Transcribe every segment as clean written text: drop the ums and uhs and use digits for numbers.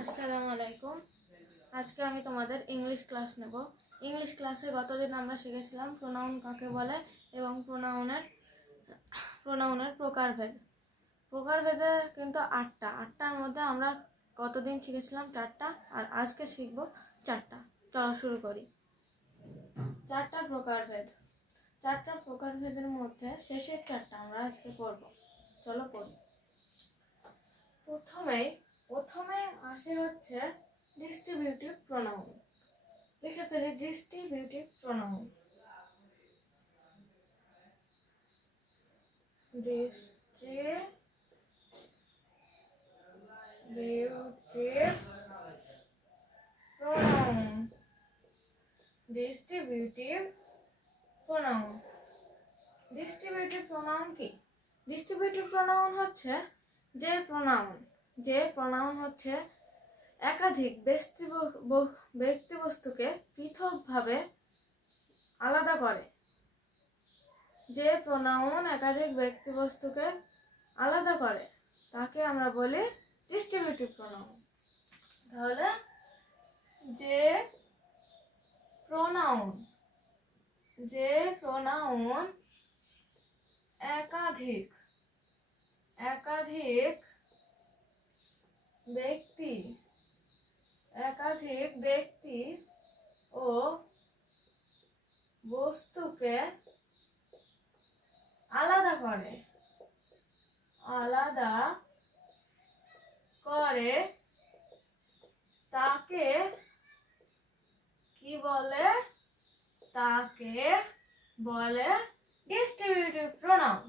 আসসালামু আলাইকুম। আজকে আমি তোমাদের ইংলিশ ক্লাস নেব। ইংলিশ ক্লাসে গতদিন আমরা শিখেছিলাম প্রোনাউন কাকে বলে এবং প্রোনাউনের প্রকারভেদ। প্রকারভেদে কিন্তু আটটার মধ্যে আমরা গতদিন শিখেছিলাম 4টা, আর আজকে শিখব 4টা। চলো শুরু করি। 4টা প্রকারভেদ। 4টা প্রকারভেদের মধ্যে শেষের 4টা আমরা আজকে পড়ব। চলো পড়ি। প্রথমে আসে হচ্ছে ডিস্ট্রিবিউটিভ প্রোনাউন। লিখে ফেলি ডিস্ট্রিবিউটিভ প্রোনাউন। ডিস্ট্রিবিউটিভ প্রোনাউন কি? ডিস্ট্রিবিউটিভ প্রোনাউন হচ্ছে যে প্রোনাউন হচ্ছে একাধিক ব্যক্তিবস্তুকে পৃথকভাবে আলাদা করে। যে প্রোনাউন একাধিক ব্যক্তিবস্তুকে আলাদা করে তাকে আমরা বলি ডিস্ট্রিবিউটিভ প্রোনাউন। তাহলে যে প্রোনাউন একাধিক ব্যক্তি ও বস্তুকে আলাদা করে তাকে কি বলে? তাকে বলে ডিস্ট্রিবিউটিভ প্রোনাউন।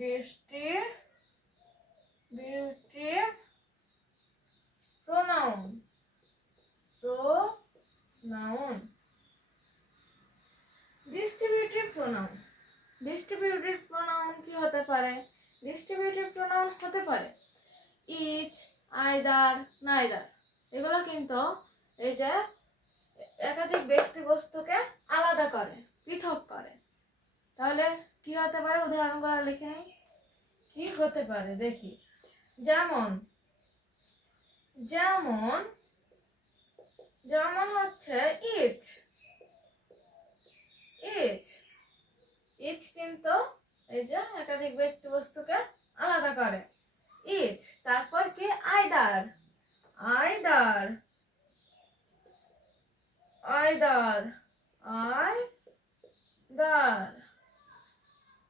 ডিস্ট্রিবিউটিভ প্রোনাউন কি হতে পারে? ডিস্ট্রিবিউটিভ প্রোনাউন হতে পারে ইচ, আইদার, নাইদার। এগুলো কিন্তু এই যে একাধিক ব্যক্তি বস্তুকে আলাদা করে, পৃথক করে। তাহলে কি হতে পারে? উদাহরণগুলো লিখে নিই। কি হতে পারে দেখি। যেমন হচ্ছে ইচ কিন্তু এই যে একাধিক ব্যক্তি বস্তুকে আলাদা করে, ইচ। তারপর কি? আইদার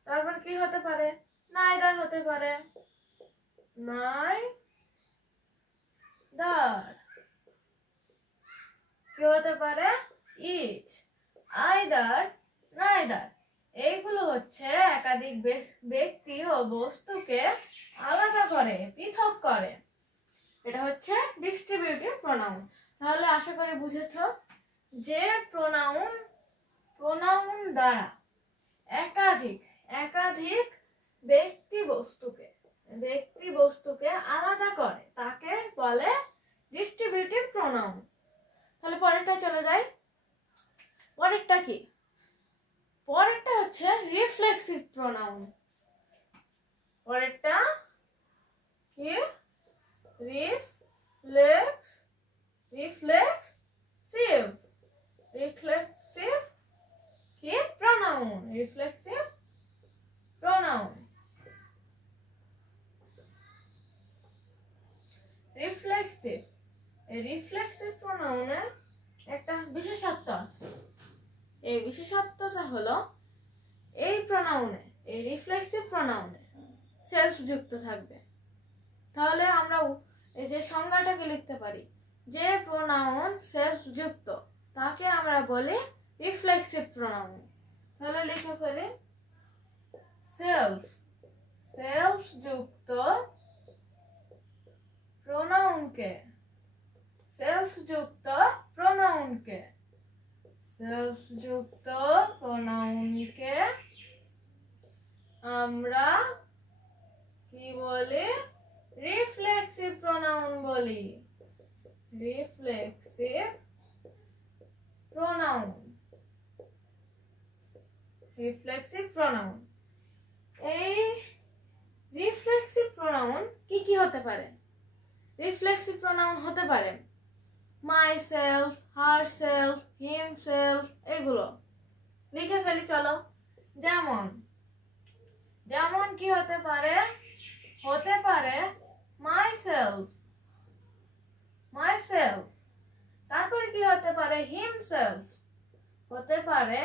তারপর কি হতে পারে? নাইদার হতে পারে, কি হতে পারে? Each, either, neither. এইগুলো হচ্ছে একাধিক ব্যক্তি ও বস্তুকে আলাদা করে, পৃথক করে। এটা হচ্ছে ডিস্ট্রিবিউটিভ প্রোনাউন। তাহলে আশা করি বুঝেছো যে প্রোনাউন দ্বারা একাধিক ব্যক্তি বস্তুকে আলাদা করে তাকে বলে ডিস্ট্রিবিউটিভ প্রোনাউন। তাহলে পরেরটা চলে যাই। পরেরটা কি? পরেরটা হচ্ছে রিফ্লেক্সিভ প্রোনাউন। পরেরটা কি? রিফ্লেক্সিভ কি প্রোনাউন? Reflexive pronoun. রিফ্লেক্সিভ প্রোনাউনের একটা বিশেষত্ব আছে। এই বিশেষত্বটা হলো এই রিফ্লেক্সিভ প্রোনাউনে সেলফ যুক্ত থাকবে। তাহলে আমরা এই যে সংজ্ঞাটাকে লিখতে পারি, যে প্রোনাউন সেলফ যুক্ত তাকে আমরা বলি রিফ্লেক্সিভ প্রোনাউন। তাহলে লিখে ফেলি সেলফ যুক্ত প্রোনাউনকে আমরা কি বলি? রিফ্লেক্সিভ প্রোনাউন বলি। Reflexive pronoun. এই রিফ্লেক্সিভ প্রোনাউন কি হতে পারে? রিফ্লেক্সিভ প্রোনাউন হতে পারে my self, her self, him self, এগুলো লিখে ফেলি চলো। যেমন যেমন কি হতে পারে, হতে পারে মাই সেলফ, মাই সেলফ। তারপর কি হতে পারে, হিম সেলফ, হতে পারে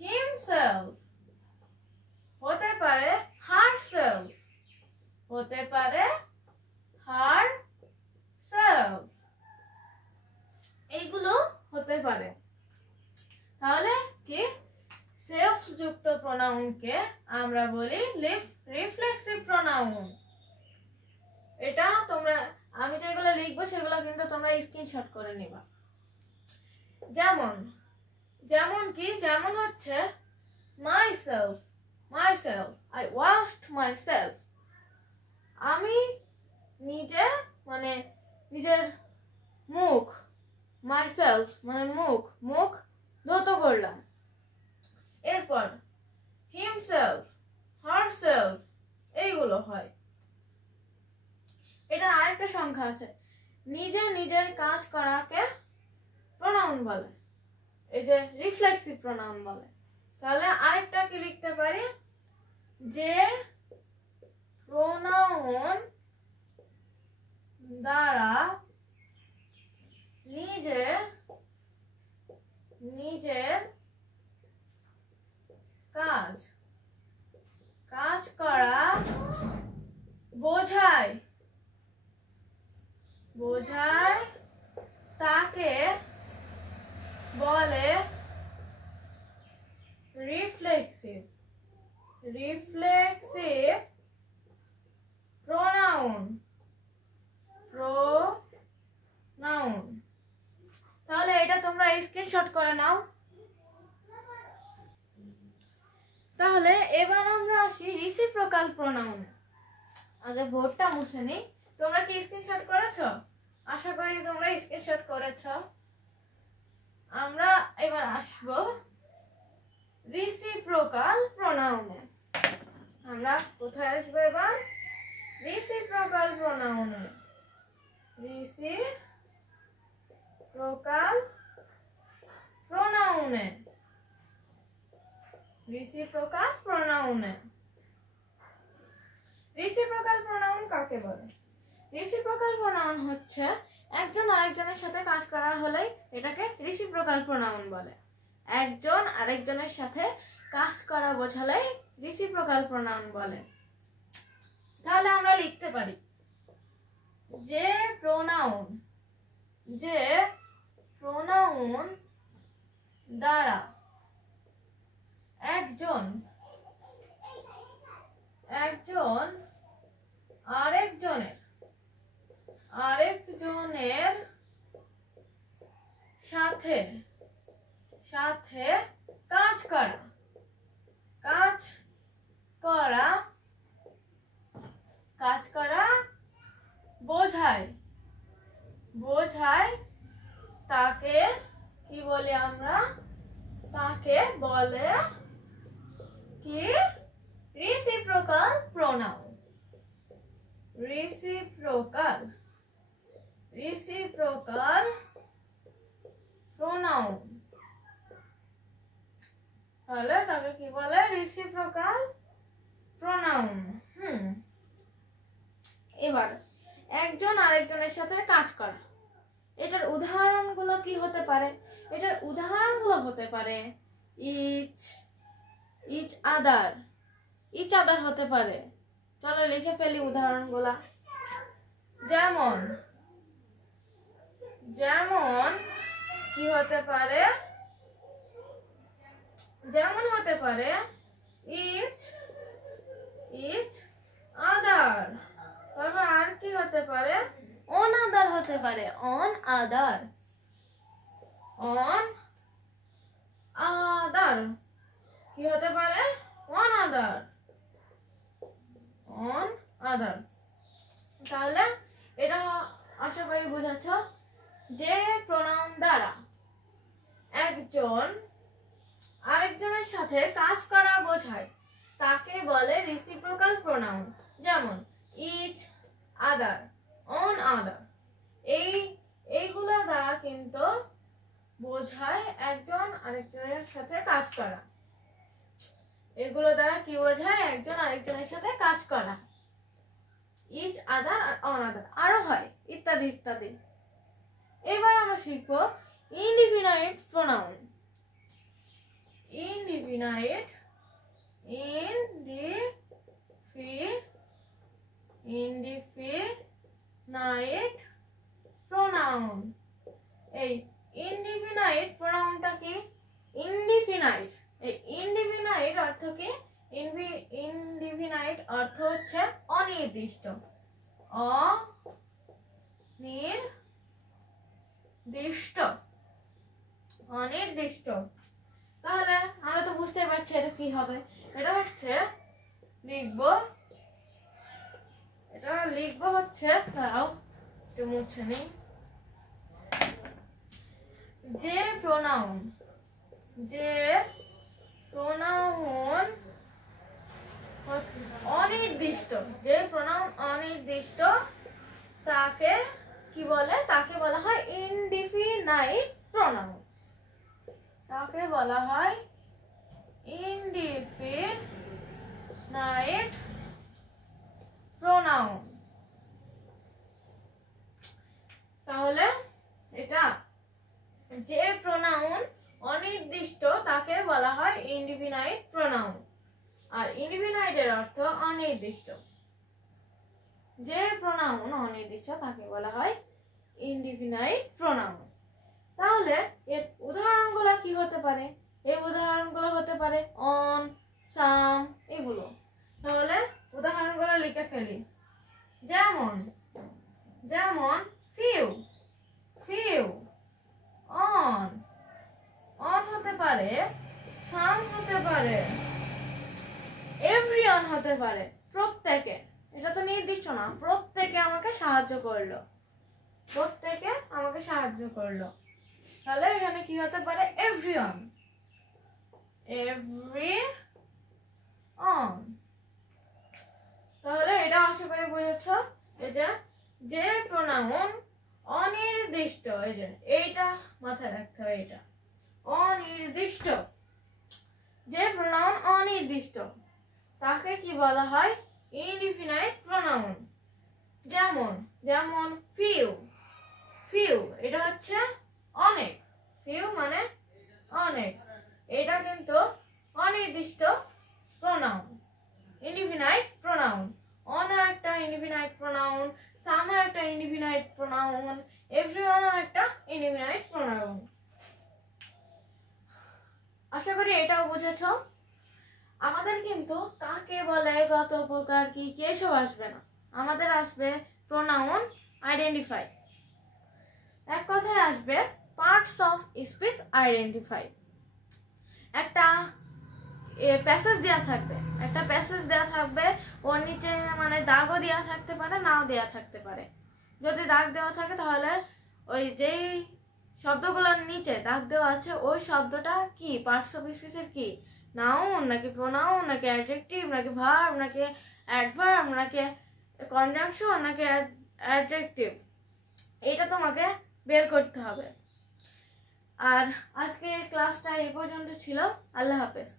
হিম সেলফ, হতে পারে হার সেলফ, হতে পারে হার সেলফ, এইগুলো হতে পারে। তাহলে কি সেলফ যুক্ত প্রোনাউনকে আমরা বলি রিফ্লেক্সিভ প্রোনাউন। এটা তোমরা, আমি যেগুলো লিখবো সেগুলো কিন্তু তোমরা স্ক্রিনশট করে নিবা। যেমন যেমন কি, যেমন হচ্ছে myself, myself, I washed myself, আমি নিজে মানে নিজের মুখ, myself মানে মুখ, মুখ ধৌত করলাম। এরপর himself, herself, এইগুলো হয়। এটা আরেকটা সংখ্যা আছে, নিজে নিজের কাজ করাকে প্রোনাউন বলে, এই যে রিফ্লেক্সিভ প্রোনাউন বলে। তাহলে আরেকটা কি লিখতে পারি, যে প্রোনাউন দ্বারা নিজের নিজের কাজ কাজ করা বোঝায়, বোঝায় তাকে বলে রিফ্লেক্সিভ, রিফ্লেক্সিভ প্রোনাউন, প্রোনাউন। তাহলে এটা তোমরা স্ক্রিনশট করে নাও। তাহলে এবার আমরা আসি রিসিপ্রোকাল প্রোনাউন। আগে বোর্ডটা মুছে নিই। তোমরা কি স্ক্রিনশট করেছো? আশা করি তোমরা স্ক্রিনশট করেছো। আমরা এবার আসবো রিসিপ্রোকাল প্রোনাউনে। আমরা কোথায় আসবো এবার? রিসিপ্রোকাল প্রোনাউনে। রিসিপ্রোকাল প্রোনাউনে, রিসিপ্রোকাল প্রোনাউনে। রিসিপ্রোকাল প্রোনাউন কাকে বলে? রিসিপ্রোকাল প্রোনাউন হচ্ছে একজন আরেকজনের সাথে কাজ করা হলেই এটাকে রিসিপ্রোকাল প্রোনাউন বলে। একজন আরেকজনের সাথে কাজ করা বোঝালেই রিসিপ্রোকাল প্রোনাউন বলে। তাহলে আমরা লিখতে পারি, যে প্রোনাউন, যে প্রোনাউন দ্বারা একজন একজন আরেকজনের সাথে সাথে কাজ করা বোঝায়, বোঝায় তাকে কি বলি আমরা? তাকে বলে কি? Reciprocal pronoun. Reciprocal, reciprocal pronoun. তাহলে তাকে কি বলে? Reciprocal pronoun. এবার একজন আরেকজনের সাথে কাজ করা, এটার উদাহরণগুলো কি হতে পারে? এটার উদাহরণগুলো হতে পারে ইচ আদার, ইচ আদার হতে পারে। চলো লিখে ফেলি উদাহরণগুলা। যেমন যেমন কি হতে পারে? যেমন হতে পারে ইচ আদার। তবে আর কি হতে পারে? অন আদার হতে পারে, অন আদার, অন আদার। কি হতে পারে? অন আদার, অন আদার। তাহলে এটা আশা করি বুঝেছ, যে প্রোনাউন দ্বারা একজন আরেকজনের সাথে কাজ করা বোঝায় তাকে বলে রিসিপ্রোকাল প্রোনাউন। যেমন ইচ আদার, অন আদার, এইগুলো দ্বারা কিন্তু বোঝায় একজন আরেকজনের সাথে কাজ করা। এগুলো দ্বারা কি বোঝায়? একজন আরেকজনের সাথে কাজ করা। ইচ আদার আর অন আদার, আরো হয় ইত্যাদি ইত্যাদি। এবার আমরা শিখবো ইনডিফিনাইট প্রোনাউন। Indefinite pronoun. এই ইনডিফিনাইট প্রোনাউনটা কি? ইনডিফিনাইট, এই ইনডিফিনাইট অর্থ কি? ইনডিফিনাইট অর্থ হচ্ছে অনির্দিষ্ট। অনির্দিষ্ট, অনির্দিষ্ট। তাহলে আমরা তো বুঝতে পারছি এটা কি হবে। এটা হচ্ছে লিখবো, এটা লিখবো হচ্ছে, দাঁড়াও একটু মুছে নিই। যে প্রোনাউন, যে প্রোনাউন অনির্দিষ্ট, যে প্রোনাউন অনির্দিষ্ট তাকে কি বলে? তাকে বলা হয় ইনডিফিনাইট প্রোনাউন। তাকে বলা হয় ইনডিফিনাইট প্রোনাউন। তাহলে এটা যে প্রোনাউন অনির্দিষ্ট তাকে বলা হয় ইনডিফিনাইট প্রোনাউন। আর ইনডিফিনাইটের অর্থ অনির্দিষ্ট। যে প্রোনাউন অনির্দিষ্ট তাকে বলা হয় ইনডিফিনাইট প্রোনাউন। তাহলে এর উদাহরণগুলো কি হতে পারে? এই উদাহরণগুলো হতে পারে অন, সাম, এগুলো। তাহলে উদাহরণগুলো লিখে ফেলি। যেমন যেমন ফিউ, ফিউ অন, অন হতে পারে, সাম হতে পারে, এভরিওয়ান হতে পারে, প্রত্যেকে। এটা তো নির্দিষ্ট না, প্রত্যেকে আমাকে সাহায্য করলো, প্রত্যেকে আমাকে সাহায্য করলো। তাহলে এখানে কি হতে পারে? Everyone, everyone. তাহলে এটা আশা করি বুঝেছ যে প্রোনাউন অনির্দিষ্ট, এই যে এইটা মাথায় রাখতে হবে, এটা অনির্দিষ্ট। যে প্রোনাউন অনির্দিষ্ট তাকে কি বলা হয়? Indefinite pronoun. যেমন যেমন ফিউ, ফিউ এটা হচ্ছে অনেক, ফিউ মানে অনেক। এটা কিন্তু অনির্দিষ্ট প্রোনাউন, ইনডিফিনাইট প্রোনাউন। অন একটা ইনডিফিনাইট প্রোনাউন, সাম একটা ইনডিফিনাইট প্রোনাউন, এভরিওয়ান একটা ইনডিফিনাইট প্রোনাউন। আশা করি এটাও বুঝেছ। আমাদের কিন্তু কাকে বলে, কত প্রকার, কি কি এসব আসবে না। আমাদের আসবে প্রোনাউন আইডেন্টিফাই। এক কথায় আসবে পার্টস অফ স্পিচ আইডেন্টিফাই। একটা প্যাসেজ দেওয়া থাকবে, একটা প্যাসেজ দেওয়া থাকবে, ওর নিচে মানে দাগও দেওয়া থাকতে পারে, নাও দেওয়া থাকতে পারে। যদি দাগ দেওয়া থাকে তাহলে ওই যেই শব্দগুলোর নিচে দাগ দেওয়া আছে ওই শব্দটা কি? পার্টস অফ স্পিচের কি? নাউন নাকি প্রোনাউন নাকি অ্যাডজেক্টিভ নাকি ভার্ব নাকি অ্যাডভার্ব নাকি কনজাংশন নাকি অ্যাডজেক্টিভ, এটা তোমাকে বের করতে হবে। আর আজকে ক্লাসটা এই পর্যন্ত ছিল। আল্লাহ হাফেজ।